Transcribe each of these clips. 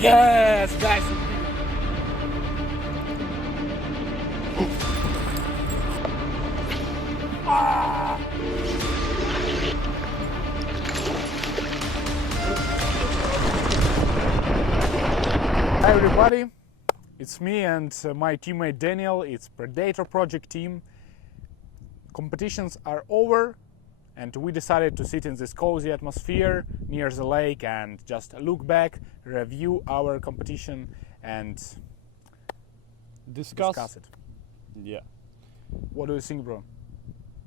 Yes, guys. Hi everybody, it's me and my teammate Daniel. It's Predator Project team. Competitions are over and we decided to sit in this cozy atmosphere near the lake and just look back, review our competition and discuss it. Yeah, What do you think, bro?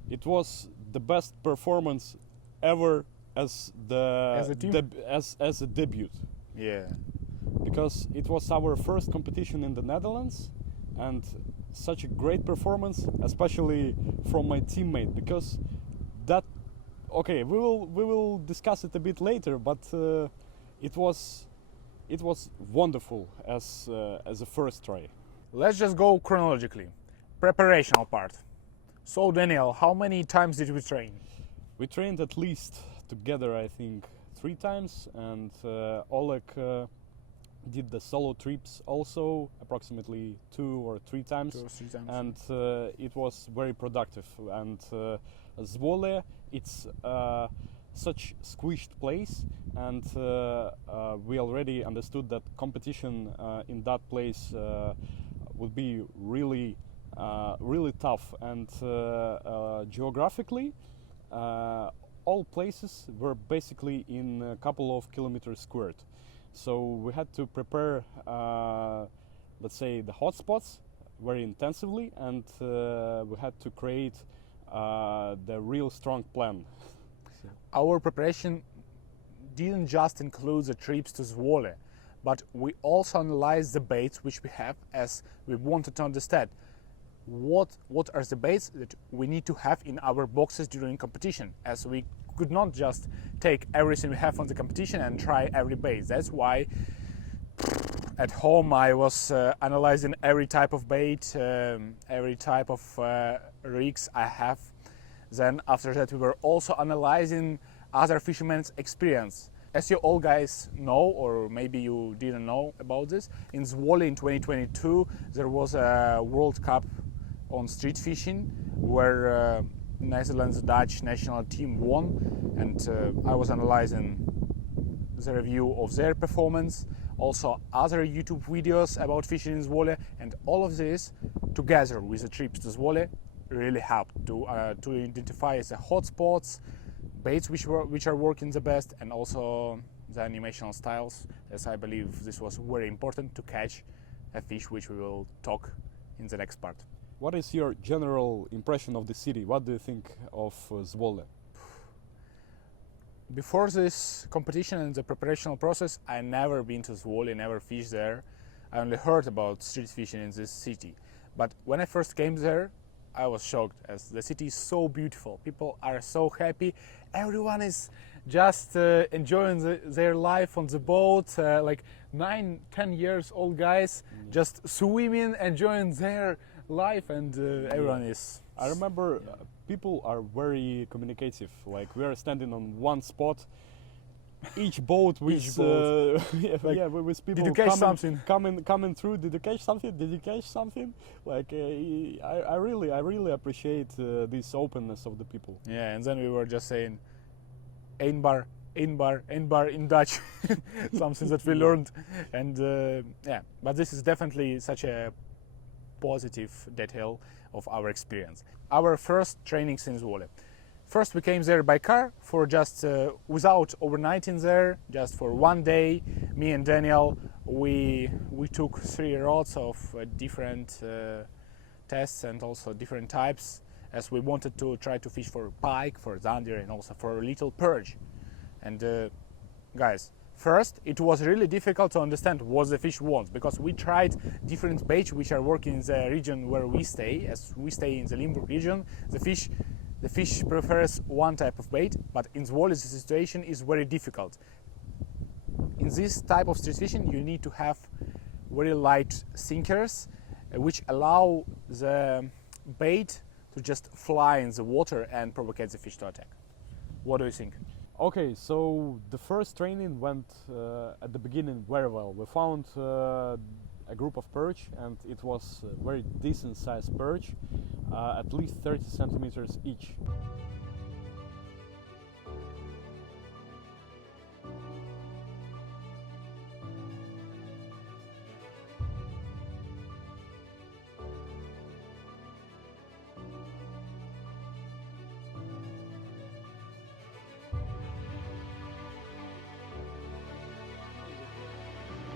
it was the best performance ever as As a team? as a debut, Yeah. because it was our first competition in the Netherlands, and such a great performance, especially from my teammate, because that we will discuss it a bit later, but it was wonderful as a first try. Let's just go chronologically. Preparational part. So Daniel, how many times did we train? We trained at least together, I think, 3 times, and Oleg did the solo trips also approximately 2 or 3 times. 2 or 3 times. And it was very productive. And Zwolle, it's such squished place, and we already understood that competition in that place would be really tough, and geographically all places were basically in a couple of kilometers squared, so we had to prepare let's say the hotspots very intensively, and we had to create the real strong plan. Our preparation didn't just include the trips to Zwolle, but we also analyzed the baits which we have, as we wanted to understand what are the baits that we need to have in our boxes during competition, as we could not just take everything we have on the competition and try every bait. That's why at home I was analyzing every type of bait, every type of rigs I have. Then after that we were also analyzing other fishermen's experience. As you all guys know, or maybe you didn't know about this, in Zwolle in 2022 there was a World Cup on street fishing where Netherlands Dutch national team won, and I was analyzing the review of their performance, also other YouTube videos about fishing in Zwolle, and all of this together with the trips to Zwolle really helped to identify the hotspots, baits which are working the best, and also the animational styles, as I believe this was very important to catch a fish, which we will talk in the next part. What is your general impression of the city? What do you think of Zwolle? Before this competition and the preparational process, I never been to Zwolle, never fished there. I only heard about street fishing in this city. But when I first came there, I was shocked, as the city is so beautiful. People are so happy. Everyone is just enjoying their life on the boat, like 9-10 years old guys just swimming, enjoying their life, and everyone is. I remember people are very communicative. Like, we are standing on one spot, each boat with with people did you catch something? coming through. Did you catch something? Did you catch something? Like, I really appreciate this openness of the people. Yeah, and then we were just saying "Einbar, Einbar, Einbar" in Dutch, something that we learned, and yeah. But this is definitely such a positive detail of our experience. Our first trainings in Zwolle. First we came there by car for just without overnighting there, just for one day. Me and Daniel, we took 3 rods of different tests and also different types, as we wanted to try to fish for pike, for zander, and also for a little perch. And guys, first it was really difficult to understand what the fish wants, because we tried different baits which are working in the region where we stay. As we stay in the Limburg region, the fish prefers one type of bait, but in Zwolle the situation is very difficult. In this type of street fishing you need to have very light sinkers which allow the bait to just fly in the water and provocate the fish to attack. What do you think? Okay, so the first training went at the beginning very well. We found a group of perch, and it was a very decent sized perch, at least 30 centimeters each.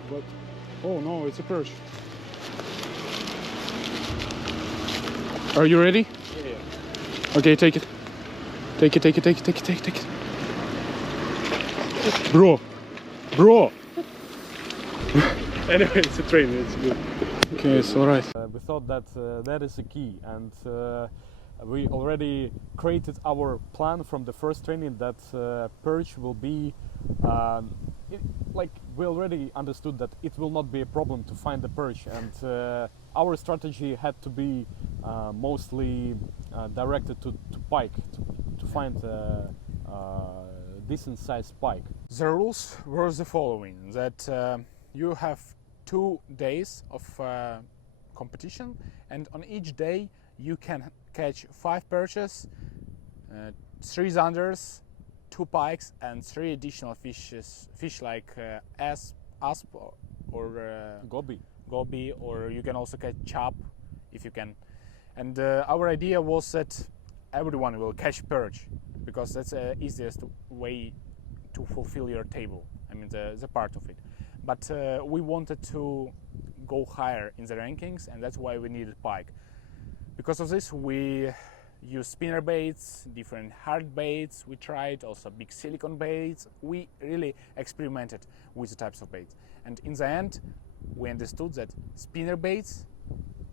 But oh no, it's a perch. Are you ready? Yeah. Okay, take it. Take it. Bro. Anyway, it's a train, it's good. Okay, it's alright. We thought that that is the key, and we already created our plan from the first training that perch will be like we already understood that it will not be a problem to find the perch, and our strategy had to be mostly directed to pike, to find a decent sized pike. The rules were the following, that you have 2 days of competition, and on each day you can catch 5 perches, 3 zanders, 2 pikes, and 3 additional fish like asp or goby, or you can also catch chub if you can. And our idea was that everyone will catch perch, because that's the easiest way to fulfill your table, I mean the part of it. But we wanted to go higher in the rankings, and that's why we needed pike. Because of this, we used spinner baits, different hard baits we tried, also big silicone baits. We really experimented with the types of baits. And in the end, we understood that spinner baits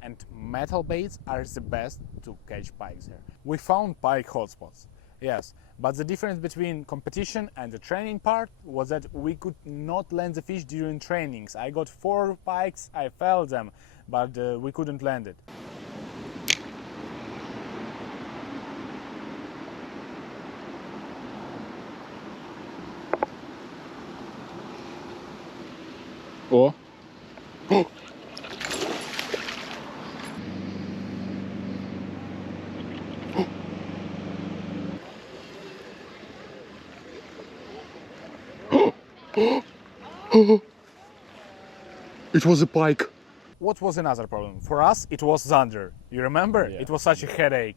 and metal baits are the best to catch pikes here. We found pike hotspots, yes, but the difference between competition and the training part was that we could not land the fish during trainings. I got 4 pikes, I felt them, but we couldn't land it. Oh. It was a pike. What was another problem? For us, it was zander. You remember? Yeah. It was such a headache.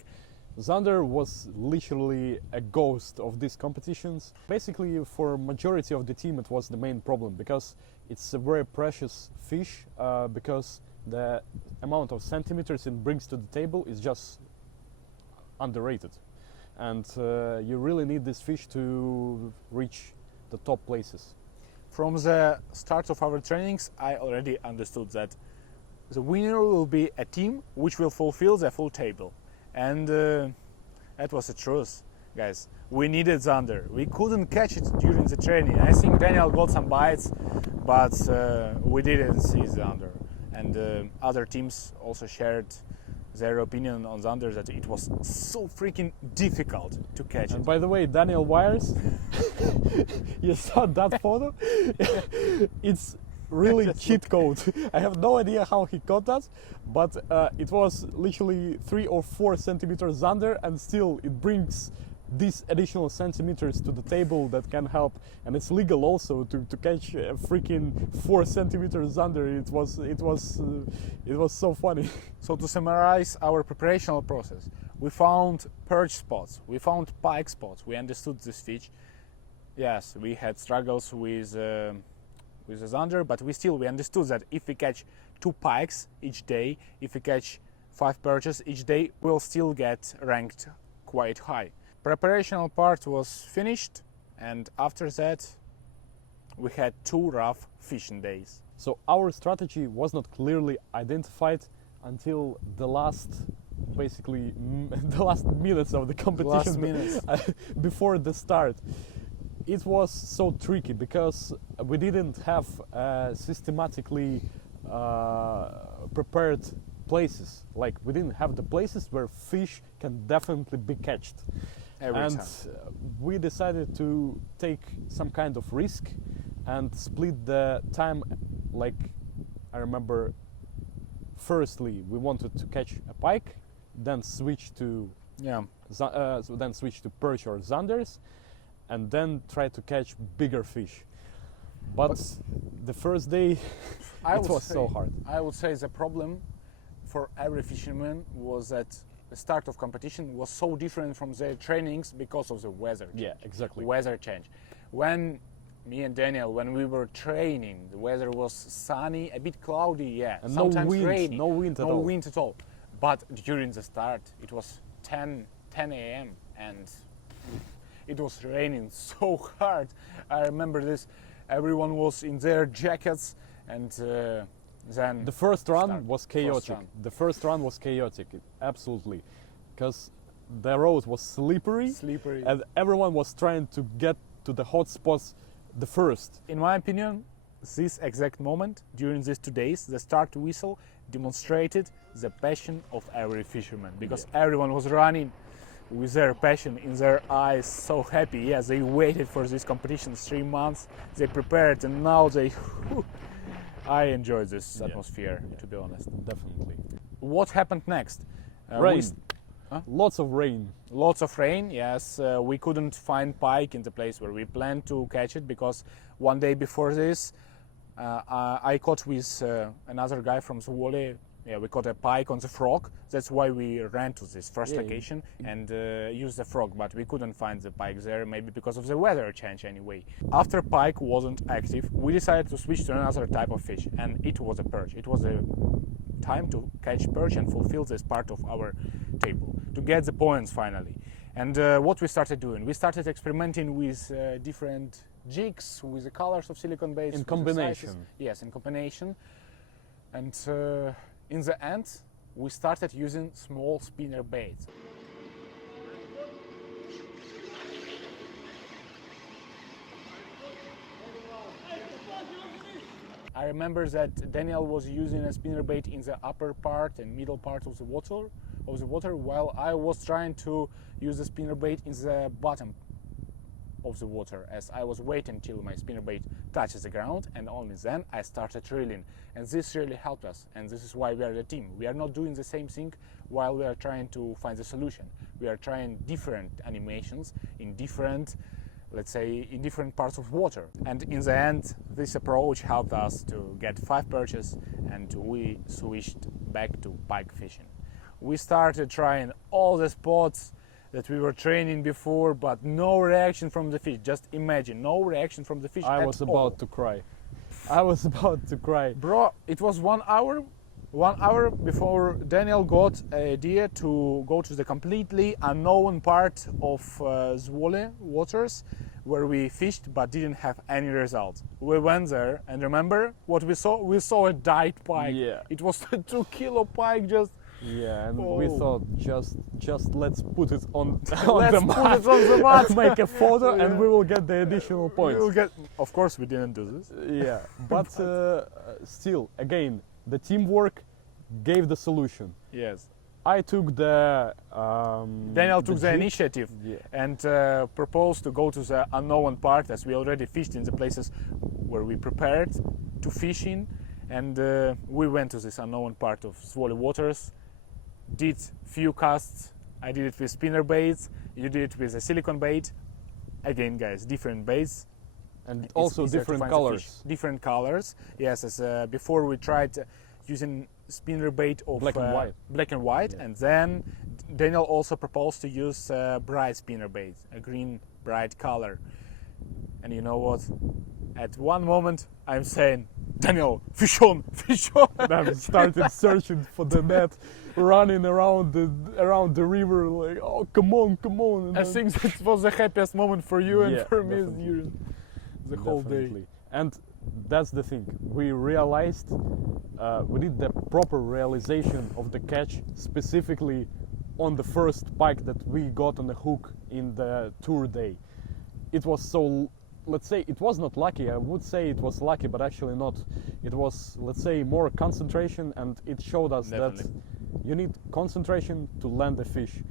Zander was literally a ghost of these competitions. Basically, for majority of the team, it was the main problem, because it's a very precious fish, because the amount of centimeters it brings to the table is just underrated. And you really need this fish to reach the top places. From the start of our trainings, I already understood that the winner will be a team which will fulfill the full table. And that was the truth, guys. We needed zander. We couldn't catch it during the training. I think Daniel got some bites, but we didn't see zander. And other teams also shared their opinion on zander, that it was so freaking difficult to catch And it. by the way, Daniel Wires, you saw that photo? It's really cheat code. I have no idea how he got that, but it was literally 3 or 4 centimeters zander, and still it brings these additional centimeters to the table that can help. And it's legal also to catch a freaking 4 centimeters zander. It was so funny. So to summarize our preparational process, we found perch spots, we found pike spots, we understood this fish. Yes, we had struggles with the zander, but we understood that if we catch 2 pikes each day, if we catch 5 perches each day, we'll still get ranked quite high. Preparational part was finished, and after that we had 2 rough fishing days. So our strategy was not clearly identified until the last, basically the last minutes of the competition, before the start. It was so tricky because we didn't have systematically prepared places. Like, we didn't have the places where fish can definitely be catched. Every and time. we decided to take some kind of risk and split the time. Like, I remember, firstly we wanted to catch a pike, then switch to Yeah. then switch to perch or zanders, and then try to catch bigger fish. But the first day it was so hard. I would say the problem for every fisherman was that the start of competition was so different from their trainings because of the weather. Yeah, exactly. Weather change. When me and Daniel, when we were training, the weather was sunny, a bit cloudy, yeah, And sometimes no wind, rainy, no wind at no all. wind at all. But during the start, it was 10 a.m. and it was raining so hard. I remember this. Everyone was in their jackets, and then The first run start- was first chaotic. run. The first run was chaotic, absolutely, because the road was slippery, slippery. and everyone was trying to get to the hot spots the first. In my opinion, this exact moment during these 2 days, the start whistle demonstrated the passion of every fisherman, because everyone was running with their passion in their eyes, so happy. Yes, they waited for this competition 3 months, they prepared, and now they I enjoyed this Yeah. atmosphere, to be honest. Definitely. What happened next? Rain. Huh? Lots of rain. Lots of rain, yes. We couldn't find pike in the place where we planned to catch it, because one day before this, I caught with another guy from Zwolle. Yeah, we caught a pike on the frog. That's why we ran to this first Yeah. location and used the frog, but we couldn't find the pike there, maybe because of the weather change anyway. After pike wasn't active, we decided to switch to another type of fish, and it was a perch. It was a time to catch perch and fulfill this part of our table, to get the points finally. And what we started doing, we started experimenting with different jigs, with the colors of silicone baits. In with the sizes. combination. Yes, in combination. And in the end, we started using small spinner baits. I remember that Daniel was using a spinner bait in the upper part and middle part of the water, while I was trying to use the spinner bait in the bottom of the water, as I was waiting till my spinner bait touches the ground, and only then I started reeling. And this really helped us, and this is why we are the team. We are not doing the same thing while we are trying to find the solution. We are trying different animations in different, let's say, in different parts of water. And in the end, this approach helped us to get 5 perches, and we switched back to pike fishing. We started trying all the spots that we were training before, but no reaction from the fish. Just imagine, no reaction from the fish I at was all. about to cry. I was about to cry. Bro, it was 1 hour. 1 hour before Daniel got an idea to go to the completely unknown part of Zwolle waters, where we fished but didn't have any results. We went there, and remember what we saw? We saw a died pike. Yeah. It was a 2-kilo pike. Just Yeah, and we Oh. thought just let's put it on, let's the put mat, it on the mat. make a photo, and Yeah. we will get the additional points. we'll get. Of course, we didn't do this. Yeah, but still, again, the teamwork gave the solution. Yes. I took the Daniel took the jig. initiative Yeah. and proposed to go to the unknown part, as we already fished in the places where we prepared to fish in, and we went to this unknown part of Zwolle waters, did few casts. I did it with spinner baits, you did it with a silicone bait. Again, guys, different baits. and It's also easier to different find the fish. colors. Different colors, yes. As before, we tried using spinner bait of Black and white. black and white, Yeah. and then Daniel also proposed to use bright spinner bait, a green bright color. And you know what? At one moment, I'm saying, Daniel, fish on, fish on. And I started searching for the net, running around the river like, oh, come on, come on. And I then- think that was the happiest moment for you and Yeah, for me definitely. during the whole day. Definitely. And that's the thing. We realized we did the proper realization of the catch specifically on the first pike that we got on the hook in the tour day. It was so, let's say, it was not lucky. I would say it was lucky, but actually not. It was, let's say, more concentration, and it showed us that Definitely. you need concentration to land the fish.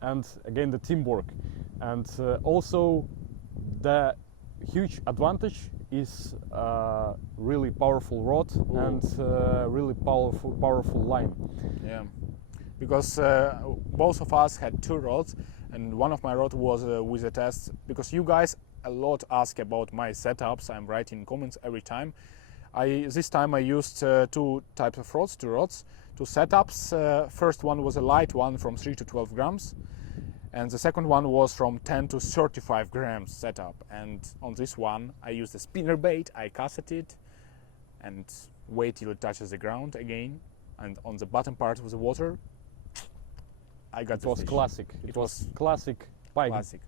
And again, the teamwork. And also the huge advantage is really powerful rod and really powerful line. Yeah, because both of us had two rods, and one of my rod was with a test. Because you guys a lot ask about my setups, I'm writing comments every time. This time I used two types of rods, two setups. First one was a light one from 3 to 12 grams, and the second one was from 10 to 35 grams setup. And on this one I used a spinner bait, I cast it and wait till it touches the ground again, and on the bottom part of the water I got the fish. Classic. It was classic pike. Classic.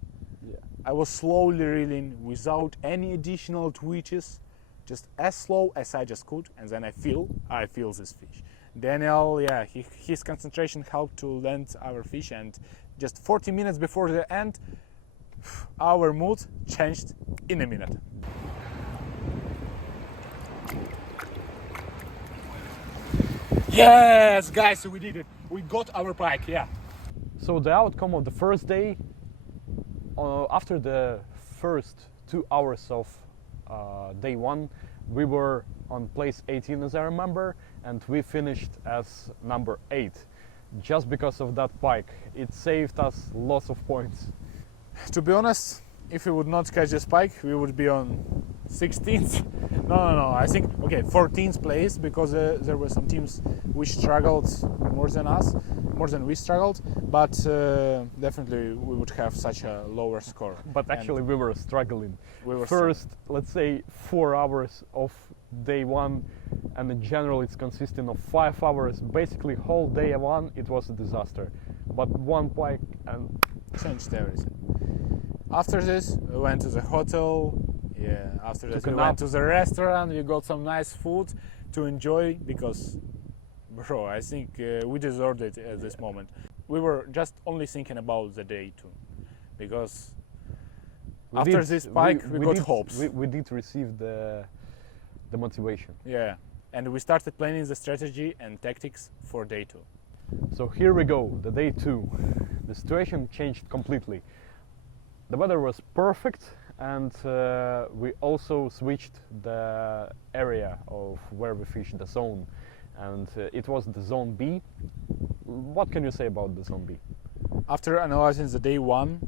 Yeah. I was slowly reeling without any additional twitches, just as slow as I just could, and then I feel this fish. Daniel, yeah, his concentration helped to land our fish, and just 40 minutes before the end, our mood changed in a minute. Yes, guys, we did it. We got our pike, yeah. So the outcome of the first day, after the first 2 hours of day one, we were on place 18 as I remember, and we finished as number 8. Just because of that pike, it saved us lots of points. To be honest, if we would not catch this pike, we would be on 16th. No, I think, okay, 14th place, because there were some teams which struggled more than we struggled, but definitely we would have such a lower score. But actually we were struggling. We were First, let's say 4 hours of day one, and in general it's consisting of 5 hours. Basically whole day one it was a disaster. But one pike and changed everything. After this, we went to the hotel. Yeah, after this we went to the restaurant. We got some nice food to enjoy, because, bro, I think we deserved it at this moment. We were just only thinking about the day too, because after this pike we got hopes. We did receive the motivation. Yeah, and we started planning the strategy and tactics for day 2. So here we go, the day 2. The situation changed completely. The weather was perfect, and we also switched the area of where we fished, the zone, and it was the zone B. What can you say about the zone B? After analyzing the day 1,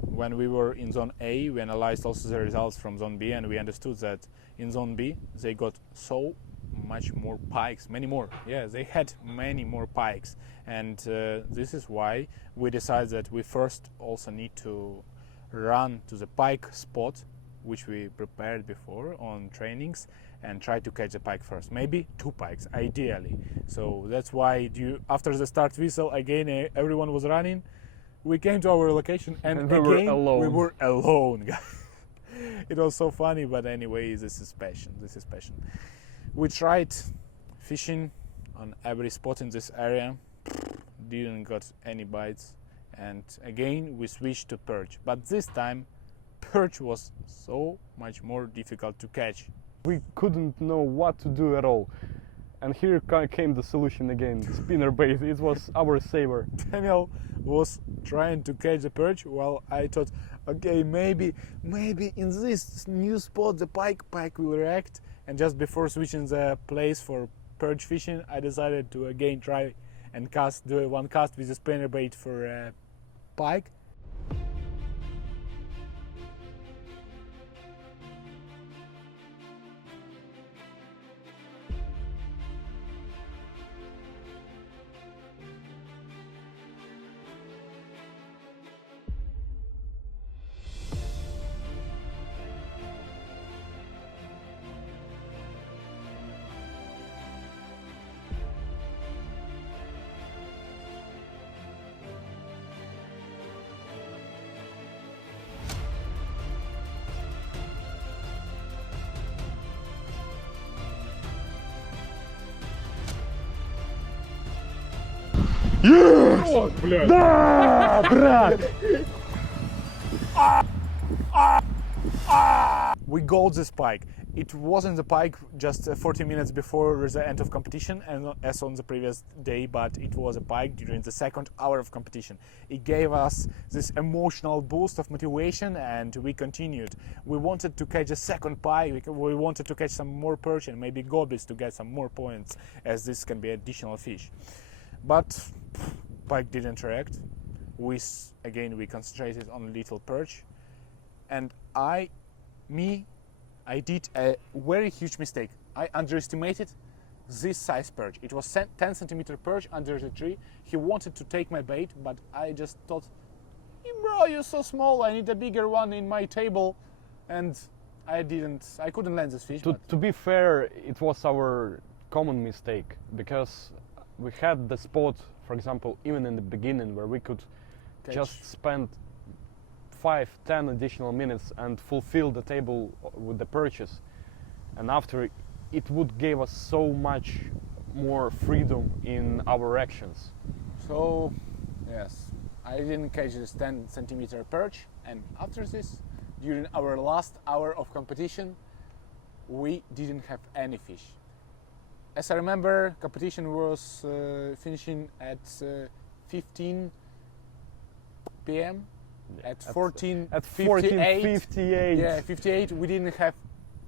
when we were in zone A, we analyzed also the results from zone B, and we understood that in zone B they got so much more pikes, many more. Yeah, they had many more pikes, and this is why we decided that we first also need to run to the pike spot, which we prepared before on trainings, and try to catch the pike first. Maybe 2 pikes, ideally. So that's why after the start whistle, again, everyone was running. We came to our location, and we again, were alone, guys. It was so funny, but anyway, this is passion. We tried fishing on every spot in this area, didn't got any bites, and again we switched to perch. But this time, perch was so much more difficult to catch. We couldn't know what to do at all. And here came the solution again, the spinner bait. It was our saver. Daniel was trying to catch the perch, while I thought, okay, maybe in this new spot the pike will react. And just before switching the place for perch fishing, I decided to again try and do one cast with the spinner bait for pike. Yes! Да, брат! we got this pike. It wasn't the pike just 40 minutes before the end of competition, and as on the previous day, but it was a pike during the second hour of competition. It gave us this emotional boost of motivation, and we continued. We wanted to catch a second pike. We wanted to catch some more perch and maybe gobies to get some more points, as this can be additional fish. But pike didn't react. Again, we concentrated on little perch, and I did a very huge mistake. I underestimated this size perch. It was 10 centimeter perch under the tree. He wanted to take my bait, but I just thought, bro, you're so small, I need a bigger one in my table. And I couldn't land this fish. To be fair, it was our common mistake, because we had the spot, for example, even in the beginning, where we could just spend 5-10 additional minutes and fulfill the table with the perches, and after it would give us so much more freedom in our actions. So yes, I didn't catch this 10 centimeter perch, and after this, during our last hour of competition, we didn't have any fish. As I remember, competition was finishing at 15 p.m. At 14:58. Yeah, 58. We didn't have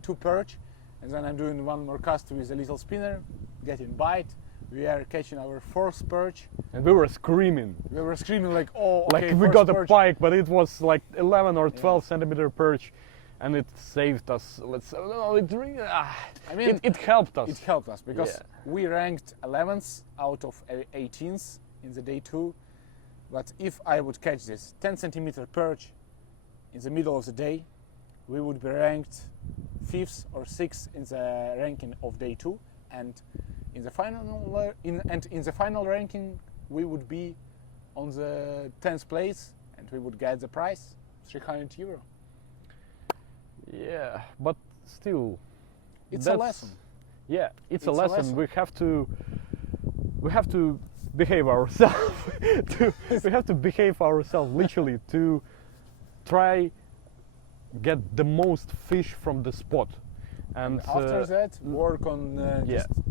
two perch, and then I'm doing one more cast with a little spinner, getting bite. We are catching our first perch, and we were screaming. We were screaming like, "Oh, okay, like we got perch." A pike, but it was like 11 or 12 centimeter perch, and it saved us. It helped us. It helped us because we ranked 11th out of 18th in the day 2. But if I would catch this 10 centimeter perch in the middle of the day, we would be ranked 5th or 6th in the ranking of day 2, and in the final ranking we would be on the 10th place, and we would get the prize, €300. Yeah, but still, it's a lesson. Yeah, it's a lesson. We have to behave ourselves. We have to behave ourselves literally to try get the most fish from the spot, and after that work on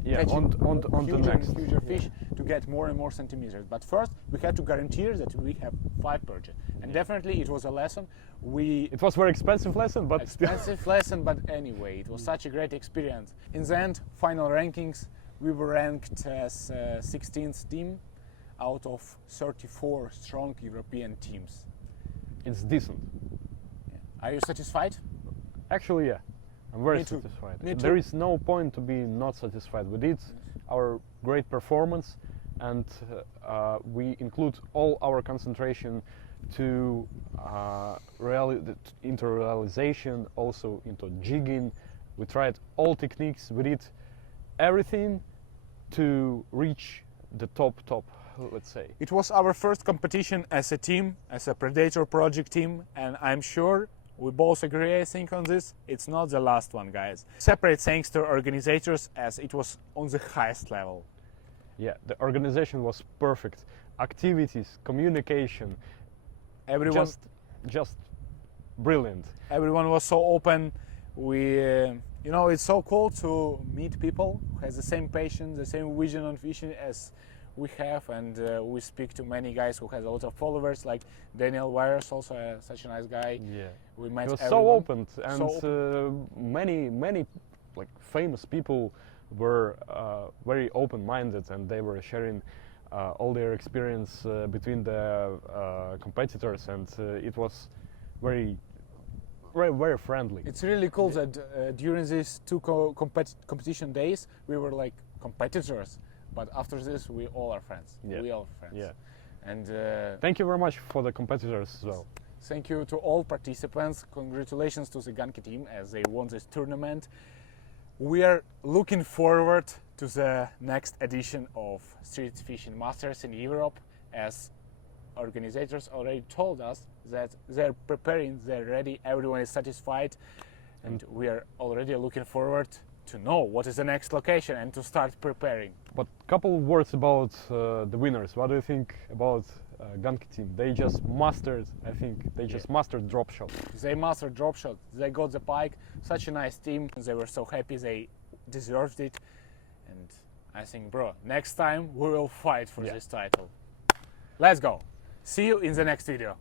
catching on the next huger fish to get more and more centimeters. But first we had to guarantee that we have 5 perches, and definitely it was a lesson. It was a very expensive lesson, but but anyway, it was such a great experience. In the end, final rankings, we were ranked as 16th team out of 34 strong European teams. It's decent. Yeah. Are you satisfied? Actually, yeah. I'm very satisfied. There is no point to be not satisfied. We did our great performance, and we include all our concentration to into realization, also into jigging. We tried all techniques. We did everything to reach the top, let's say. It was our first competition as a team, as a Predator project team, and I'm sure we both agree, I think, on this. It's not the last one, guys. Separate thanks to organizers, as it was on the highest level. Yeah, the organization was perfect. Activities, communication, everyone just brilliant. Everyone was so open. We, it's so cool to meet people who has the same passion, the same vision on fishing as we have, and we speak to many guys who has a lot of followers, like Daniel Wires, also such a nice guy. Yeah, we met. He was everyone. so open, and many like famous people were very open-minded, and they were sharing all their experience between the competitors, and it was very friendly. It's really cool that during these 2 competition days we were like competitors, but after this we all are friends. Yeah. We all are friends. Yeah. And thank you very much for the competitors as well. Thank you to all participants. Congratulations to the Ganki team as they won this tournament. We are looking forward to the next edition of Street Fishing Masters in Europe, as organizers already told us that they're preparing, they're ready, everyone is satisfied, and we are already looking forward to know what is the next location and to start preparing. But a couple of words about the winners. What do you think about Gunky team. They just mastered, I think, they just mastered drop shot. They mastered drop shot. They got the pike. Such a nice team. They were so happy. They deserved it. And I think, bro, next time we will fight for this title. Let's go. See you in the next video.